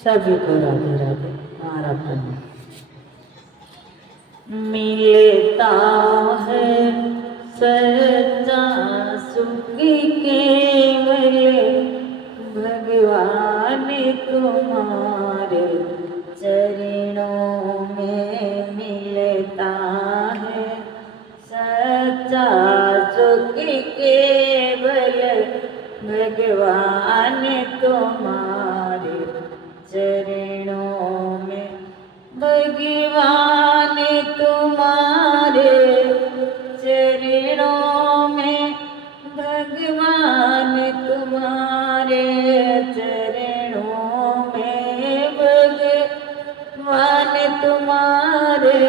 सभी को राधे राधे। हमारा प्रणाम। मिलता है सच्चा सुख केवल भगवान तुम्हारे चरणों में मिलता है सच्चा सुख केवल भगवान तुम्हारे चरणों में। भगवान तुम्हारे चरणों में, भगवान तुम्हारे चरणों में, भगवान तुम्हारे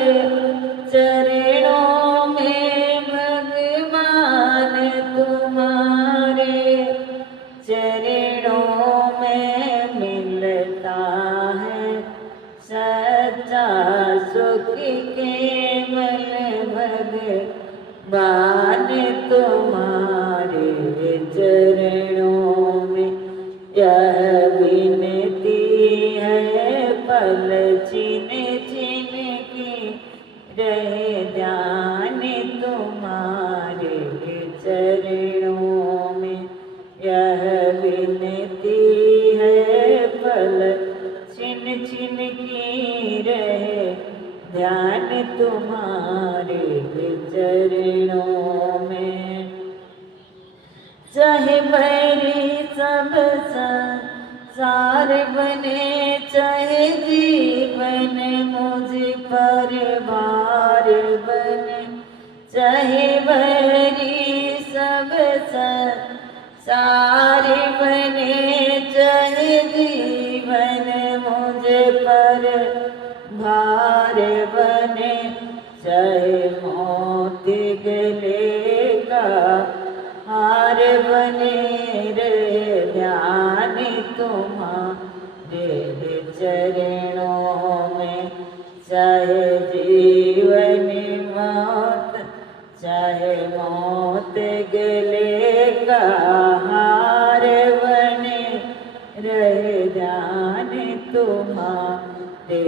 चरणों में, भगवान तुम्हारे चरणों में मिलता है सच्चा सुख केवल भगवान तुम्हारे चरणों में। यह विनती है पल छिन छिन की रहे ध्यान तुम्हारे चरणों में। यह विनती है पल छिन छिन की रहे ध्यान तुम्हारे चरणों में। चाहे बैरी सब संसार बने, चाहे जीवन मुझ पर भार बने, चाहे बैरी सब संसार बने, चाहे जीवन मुझ पर भार बने, चाहे मौत गले का हार बने रे ध्यान तुम्हारे चरणों में। चाहे जीवन मौत, चाहे मौत गले का हार बने रहे ध्यान तुम्हारे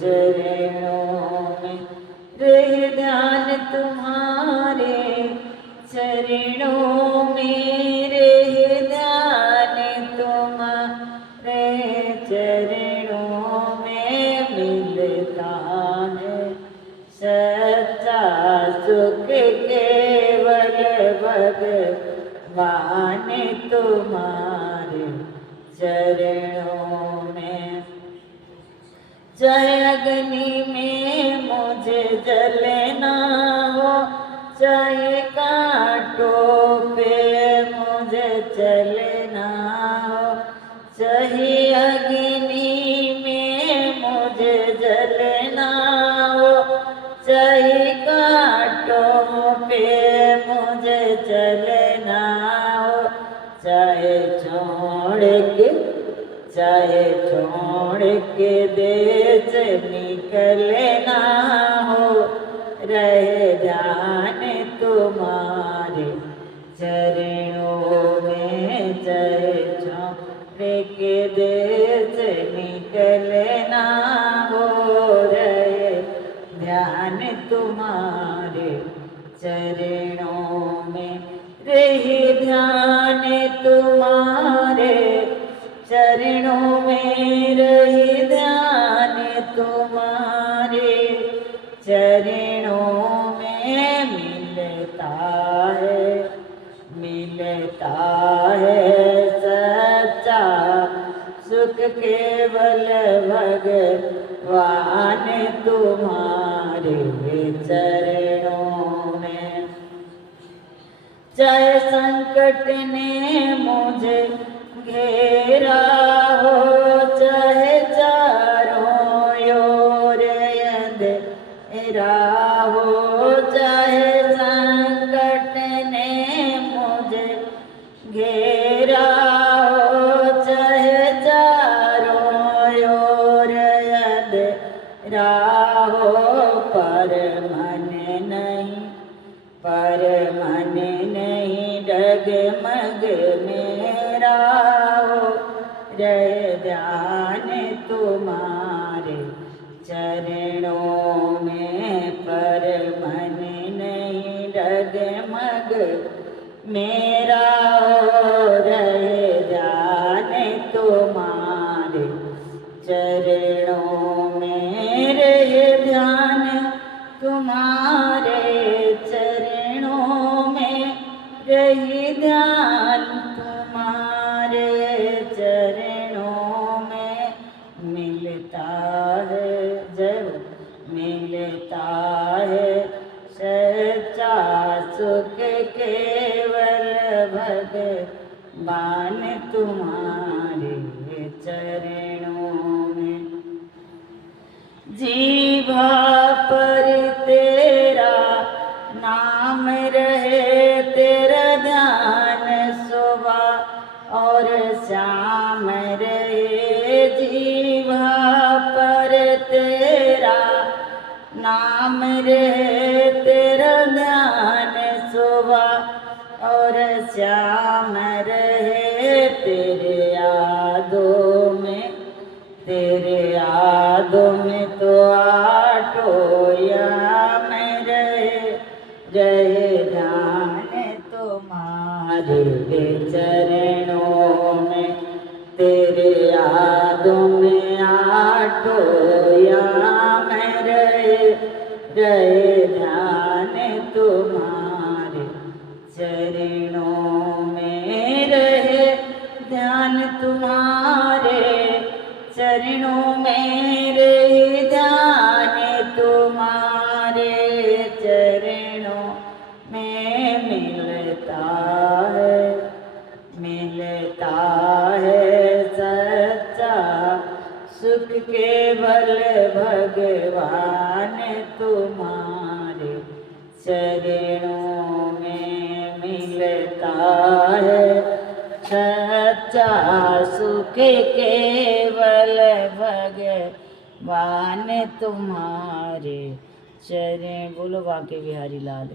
चरणों में। रहे ध्यान तुम्हारे चरणों में, रहे ध्यान तुम्हारे चरणों में। मिलता है सच्चा सुख केवल भगवान तुम्हारे चरणों में। चाहे अग्नि में मुझे जलना हो, चाहे कांटों पे मुझे चलना हो, चाहे अग्नि में मुझे जलना हो, चाहे कांटों पे मुझे चलना हो, चाहे छोड़ के देश निकलना हो, रहे ध्यान तुम्हारे चरणों में। चाहे छोड़ के देश निकलना हो, रहे ध्यान तुम्हारे चरणों में। रहे ध्यान तुम्हारे चरणों में, रहे ध्यान तुम्हारे चरणों में। मिलता है सच्चा सुख केवल भगवान तुम्हारे चरणों में। चाहे संकट ने मुझे घेरा हो, चाहे चारों ओर अंधेरा हो, चाहे संकट ने मुझे घेरा हो, चाहे चारों ओर अंधेरा हो, पर मन नहीं डगमग मेरा हो, ध्यान तुम्हारे चरणों में, पर मन नहीं डगमग मेरा हो रहे ध्यान तुम्हारे चरणों में, रहे ध्यान तुम्हारे चरणों में, रही ध्यान तुम्हारे चरणों में। मिलता है जब मिलता है सच्चा सुख, केवल भगवान तुम्हारे चरणों में। जीवा पर तेरा नाम रहे, तेरा ध्यान सुबह और शाम रहे। जीवा पर तेरा नाम रहे, तेरा ध्यान सुबह और शाम रहे। तेरे यादों में, तेरे यादों में तो आटो या में रहे ध्यान तुम्हारे चरणों में। तेरे यादों में आटो या में रहे ध्यान तुम्हारे चरणों में, रहे ध्यान तुम्हारे चरणों में, रहे ध्यान तुम्हारे चरणों में। मिलता है सच्चा सुख, केवल भगवान तुम्हारे चरणों में। मिलता है सच्चा सुख, केवल भगवान तुम्हारे चरण। बोलो बांके बिहारी लाल।